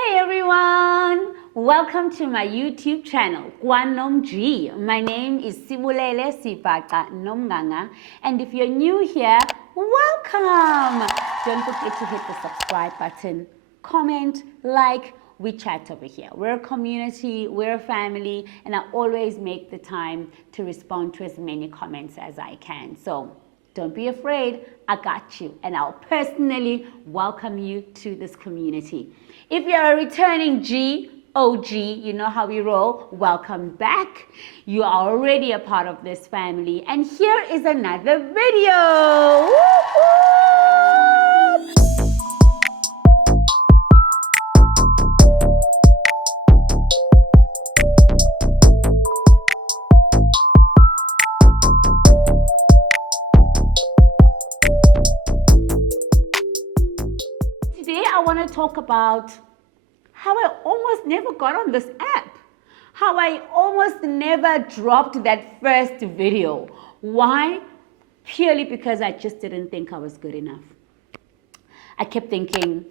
Hey everyone! Welcome to my YouTube channel, Kwanom G. My name is Sibulele Sipaka Nomnganga, and if you're new here, welcome! Don't forget to hit the subscribe button, comment, like. We chat over here. We're a community, we're a family, and I always make the time to respond to as many comments as I can. So don't be afraid, I got you, and I'll personally welcome you to this community. If you're a returning OG, you know how we roll, welcome back. You are already a part of this family, and here is another video. Woo-hoo! Today I want to talk about how I almost never got on this app. How I almost never dropped that first video. Why? Purely because I just didn't think I was good enough. I kept thinking,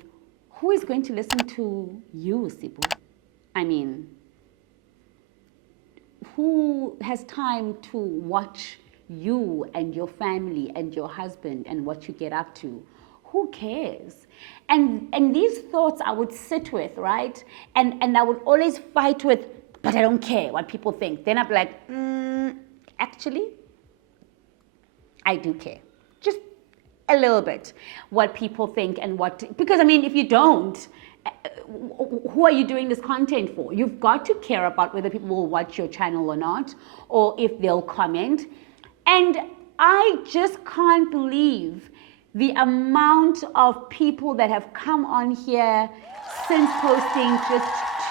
who is going to listen to you, Sibu? I mean, who has time to watch you and your family and your husband and what you get up to? Who cares? And these thoughts I would sit with, right? And I would always fight with, but I don't care what people think. Then I'd be like, actually, I do care. Just a little bit what people think and because I mean, if you don't, who are you doing this content for? You've got to care about whether people will watch your channel or not, or if they'll comment. And I just can't believe the amount of people that have come on here since posting just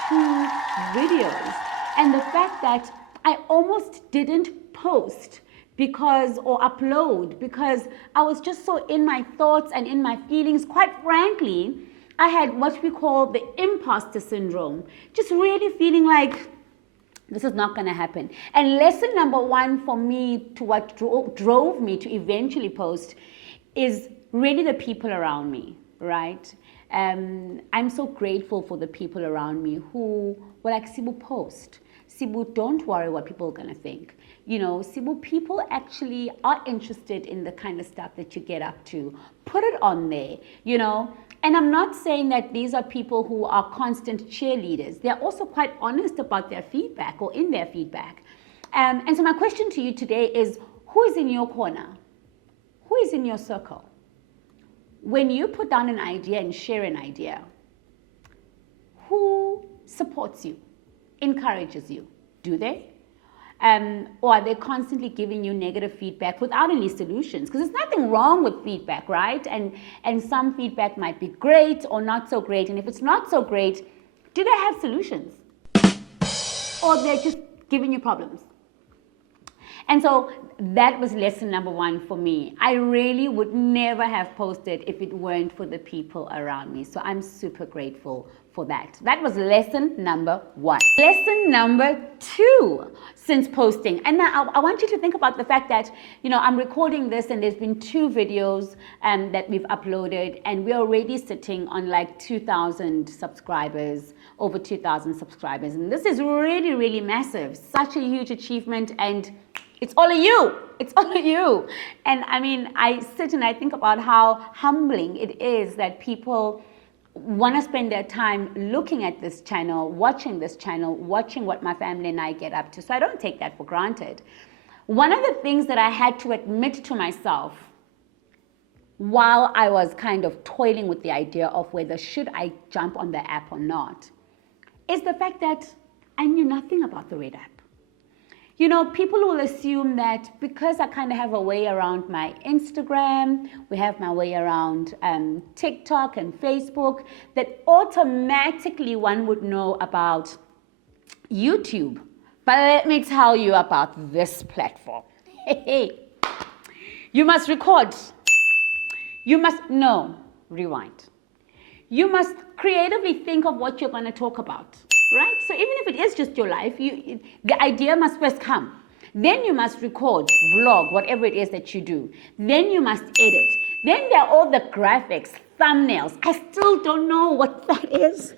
2 videos. And the fact that I almost didn't post or upload because I was just so in my thoughts and in my feelings. Quite frankly, I had what we call the imposter syndrome. Just really feeling like this is not going to happen. And lesson number 1 for me to what drove me to eventually post is really the people around me, right? I'm so grateful for the people around me who were like, Sibu, post. Sibu, don't worry what people are going to think. You know, Sibu, people actually are interested in the kind of stuff that you get up to. Put it on there, you know. And I'm not saying that these are people who are constant cheerleaders. They're also quite honest about their feedback or in their feedback. And so my question to you today is, who is in your corner? Who is in your circle? When you put down an idea and share an idea, who supports you, encourages you? Do they? Or are they constantly giving you negative feedback without any solutions? Because there's nothing wrong with feedback, right? And some feedback might be great or not so great. And if it's not so great, do they have solutions? Or they're just giving you problems? And so that was lesson number 1 for me. I really would never have posted if it weren't for the people around me. So I'm super grateful for that. That was lesson number 1. Lesson number 2 since posting. And now I want you to think about the fact that, you know, I'm recording this and there's been 2 videos that we've uploaded, and we're already sitting on like 2,000 subscribers, over 2,000 subscribers. And this is really, really massive. Such a huge achievement, and it's all of you. It's all of you. And I mean, I sit and I think about how humbling it is that people want to spend their time looking at this channel, watching what my family and I get up to. So I don't take that for granted. One of the things that I had to admit to myself while I was kind of toiling with the idea of whether should I jump on the app or not is the fact that I knew nothing about the Red app. You know, people will assume that because I kind of have a way around my Instagram, we have my way around TikTok and Facebook, that automatically one would know about YouTube. But let me tell you about this platform. You must record. Rewind. You must creatively think of what you're going to talk about. Right? So even if it is just your life, the idea must first come. Then you must record, vlog, whatever it is that you do. Then you must edit. Then there are all the graphics, thumbnails. I still don't know what that is.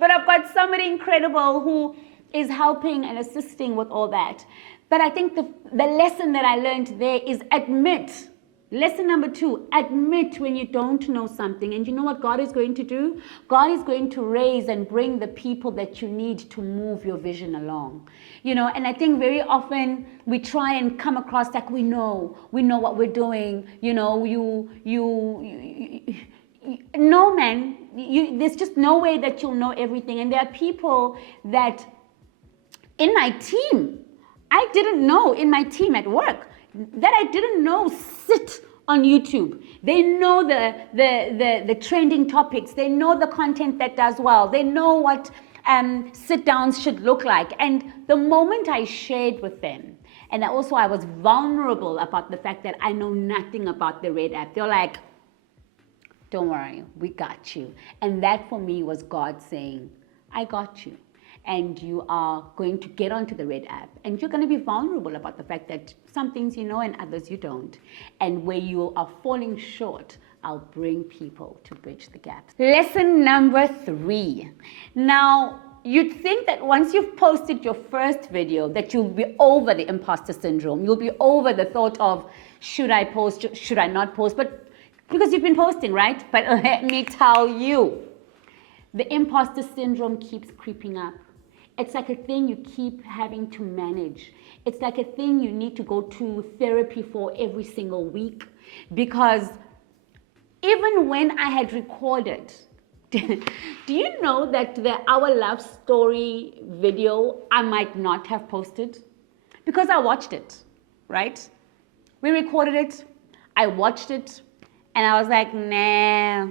But I've got somebody incredible who is helping and assisting with all that. But I think the lesson that I learned there is admit. Lesson number 2, admit when you don't know something. And you know what God is going to do? God is going to raise and bring the people that you need to move your vision along. You know, and I think very often we try and come across like we know what we're doing. You know, no, man, there's just no way that you'll know everything. And there are people that in my team, I didn't know, in my team at work, that I didn't know sit on YouTube. They know the trending topics. They know the content that does well. They know what sit downs should look like. And the moment I shared with them, and also I was vulnerable about the fact that I know nothing about the Red app, they're like, don't worry, we got you. And that for me was God saying, I got you. And you are going to get onto the Red app, and you're going to be vulnerable about the fact that some things you know and others you don't. And where you are falling short, I'll bring people to bridge the gap. Lesson number 3. Now, you'd think that once you've posted your first video that you'll be over the imposter syndrome. You'll be over the thought of, should I post, should I not post? But because you've been posting, right? But let me tell you, the imposter syndrome keeps creeping up. It's like a thing you keep having to manage. It's like a thing you need to go to therapy for every single week. Because even when I had recorded, do you know that the Our Love Story video I might not have posted? Because I watched it, right? We recorded it, I watched it, and I was like, nah.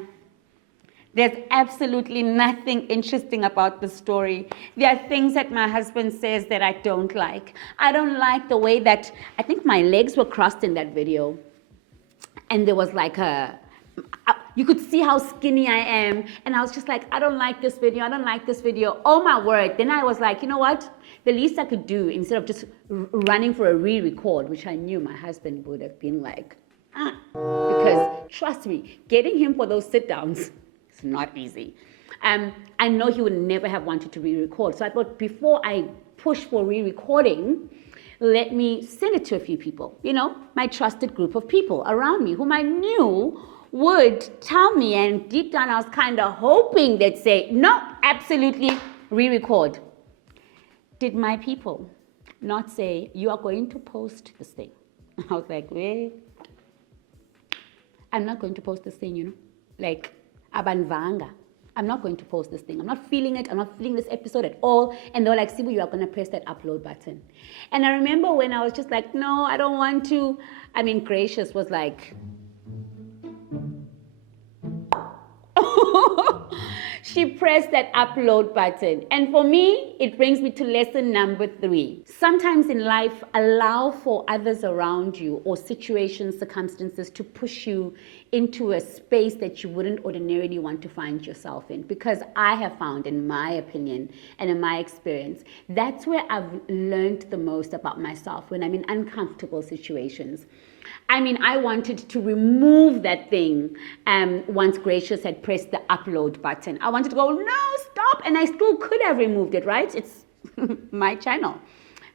There's absolutely nothing interesting about the story. There are things that my husband says that I don't like. I don't like the way that, I think my legs were crossed in that video. And there was like you could see how skinny I am. And I was just like, I don't like this video. I don't like this video. Oh my word. Then I was like, you know what? The least I could do, instead of just running for a re-record, which I knew my husband would have been like, because trust me, getting him for those sit downs, it's not easy. I know he would never have wanted to re-record. So I thought before I push for re-recording, let me send it to a few people, you know, my trusted group of people around me whom I knew would tell me. And deep down, I was kind of hoping they'd say, no, absolutely re-record. Did my people not say, you are going to post this thing? I was like, well, I'm not going to post this thing, you know, like, abanvanga. I'm not going to post this thing. I'm not feeling it. I'm not feeling this episode at all. And they were like, Sibu, you are going to press that upload button. And I remember when I was just like, no, I don't want to. I mean, Gracious was like, she pressed that upload button. And for me, it brings me to lesson number 3. Sometimes in life, allow for others around you or situations, circumstances to push you into a space that you wouldn't ordinarily want to find yourself in. Because I have found, in my opinion and in my experience, that's where I've learned the most about myself, when I'm in uncomfortable situations. I mean, I wanted to remove that thing once Gracious had pressed the upload button. I wanted to go, no, stop. And I still could have removed it, right? It's my channel.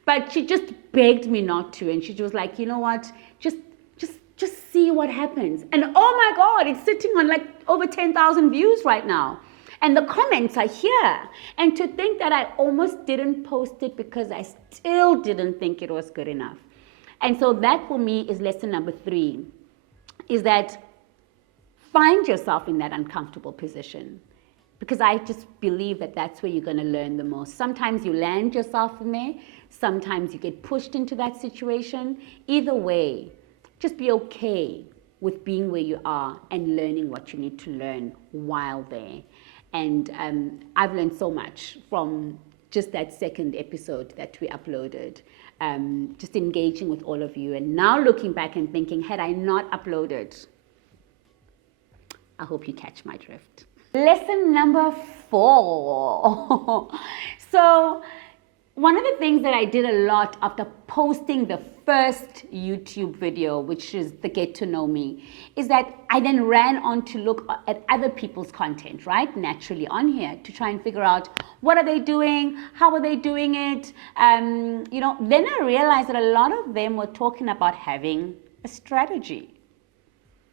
But she just begged me not to. And she was like, you know what? Just see what happens. And oh my God, it's sitting on like over 10,000 views right now. And the comments are here. And to think that I almost didn't post it because I still didn't think it was good enough. And so that for me is lesson number 3, is that find yourself in that uncomfortable position. Because I just believe that that's where you're going to learn the most. Sometimes you land yourself in there. Sometimes you get pushed into that situation. Either way, just be okay with being where you are and learning what you need to learn while there. And I've learned so much from just that second episode that we uploaded. Just engaging with all of you, and now looking back and thinking, had I not uploaded, I hope you catch my drift. Lesson number 4. So One of the things that I did a lot after posting the first YouTube video, which is the Get to Know Me, is that I then ran on to look at other people's content, right? Naturally on here to try and figure out what are they doing, how are they doing it. Then I realized that a lot of them were talking about having a strategy.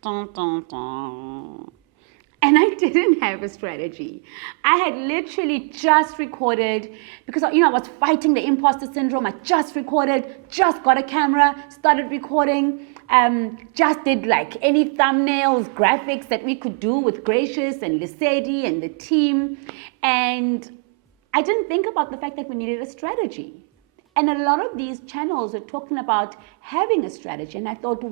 Dun, dun, dun. And I didn't have a strategy. I had literally just recorded because, I was fighting the imposter syndrome. I just recorded, just got a camera, started recording, just did like any thumbnails, graphics that we could do with Gracious and Lisedi and the team. And I didn't think about the fact that we needed a strategy. And a lot of these channels are talking about having a strategy. And I thought,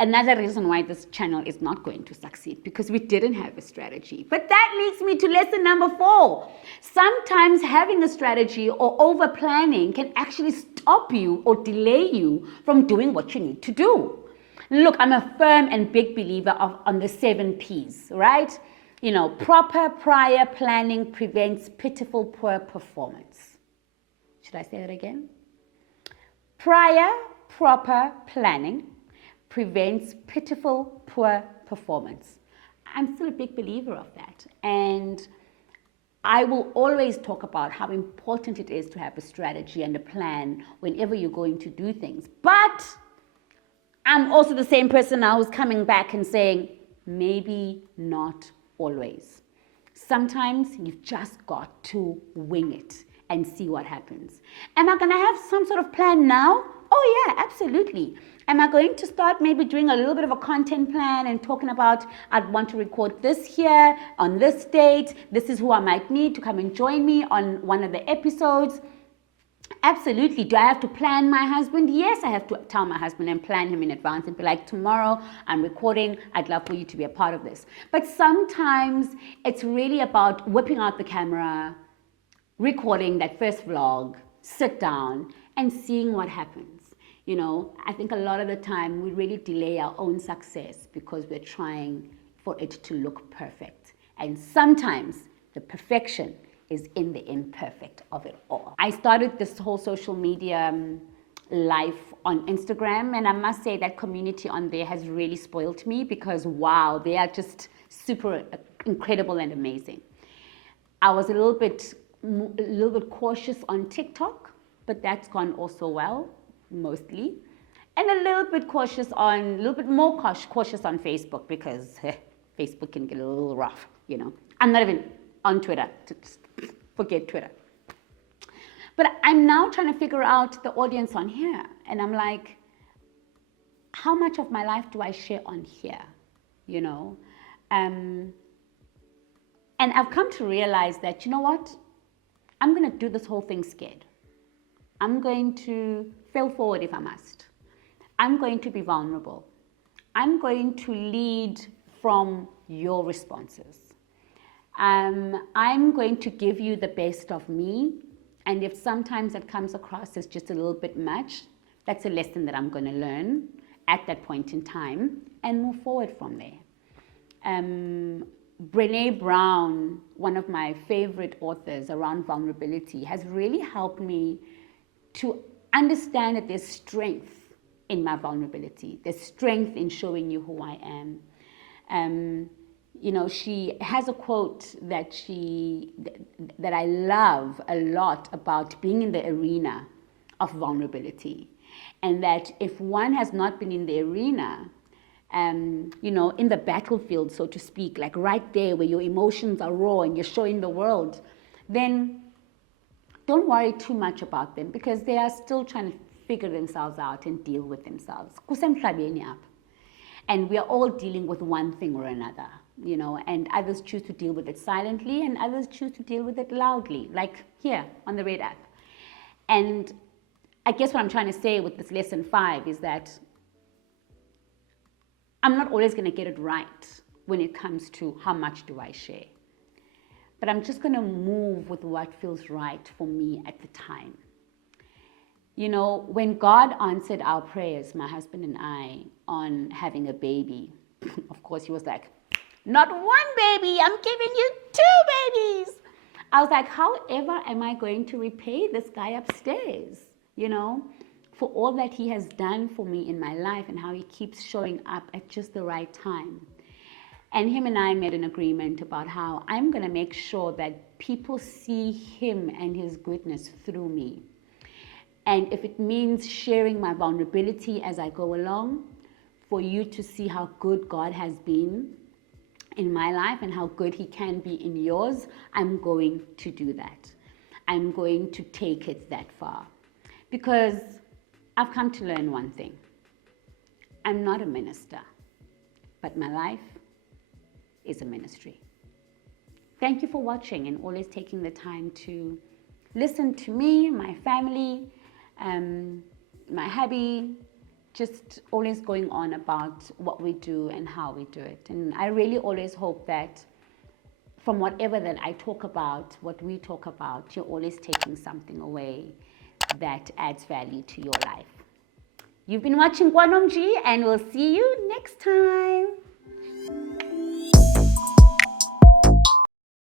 another reason why this channel is not going to succeed, because we didn't have a strategy. But that leads me to lesson number 4. Sometimes having a strategy or over planning can actually stop you or delay you from doing what you need to do. Look, I'm a firm and big believer on the 7 P's, right? Proper prior planning prevents pitiful poor performance. Should I say that again? Proper planning prevents pitiful, poor performance. I'm still a big believer of that. And I will always talk about how important it is to have a strategy and a plan whenever you're going to do things. But I'm also the same person now who's coming back and saying, maybe not always. Sometimes you've just got to wing it and see what happens. Am I going to have some sort of plan now? Oh yeah, absolutely. Am I going to start maybe doing a little bit of a content plan and talking about I'd want to record this here on this date. This is who I might need to come and join me on one of the episodes. Absolutely. Do I have to plan my husband? Yes, I have to tell my husband and plan him in advance and be like, tomorrow I'm recording. I'd love for you to be a part of this. But sometimes it's really about whipping out the camera, recording that first vlog, sit down and seeing what happens. I think a lot of the time we really delay our own success because we're trying for it to look perfect. And sometimes the perfection is in the imperfect of it all. I started this whole social media life on Instagram, and I must say that community on there has really spoiled me because, wow, they are just super incredible and amazing. I was a little bit cautious on TikTok, but that's gone also well. Mostly, and a little bit more cautious on Facebook because Facebook can get a little rough, I'm not even on Twitter, just forget Twitter. But I'm now trying to figure out the audience on here, and I'm like, how much of my life do I share on here, and I've come to realize that, I'm going to do this whole thing scared. I'm going to fail forward if I must. I'm going to be vulnerable. I'm going to lead from your responses. I'm going to give you the best of me. And if sometimes it comes across as just a little bit much, that's a lesson that I'm going to learn at that point in time and move forward from there. Brené Brown, one of my favorite authors around vulnerability, has really helped me to understand that there's strength in my vulnerability. There's strength in showing you who I am. She has a quote that I love a lot about being in the arena of vulnerability. And that if one has not been in the arena, in the battlefield, so to speak, like right there where your emotions are raw and you're showing the world, then don't worry too much about them because they are still trying to figure themselves out and deal with themselves. And we are all dealing with one thing or another, and others choose to deal with it silently and others choose to deal with it loudly, like here on the Red app. And I guess what I'm trying to say with this lesson 5 is that I'm not always going to get it right when it comes to how much do I share. But I'm just going to move with what feels right for me at the time. When God answered our prayers, my husband and I, on having a baby, of course, he was like, not one baby, I'm giving you 2 babies. I was like, however am I going to repay this guy upstairs, for all that he has done for me in my life and how he keeps showing up at just the right time. And him and I made an agreement about how I'm going to make sure that people see him and his goodness through me. And if it means sharing my vulnerability as I go along, for you to see how good God has been in my life and how good he can be in yours, I'm going to do that. I'm going to take it that far. Because I've come to learn one thing. I'm not a minister, but my life is a ministry. Thank you for watching and always taking the time to listen to me, my family, my hubby, just always going on about what we do and how we do it. And I really always hope that from whatever that I talk about, what we talk about, you're always taking something away that adds value to your life. You've been watching Kwanomji, and we'll see you next time.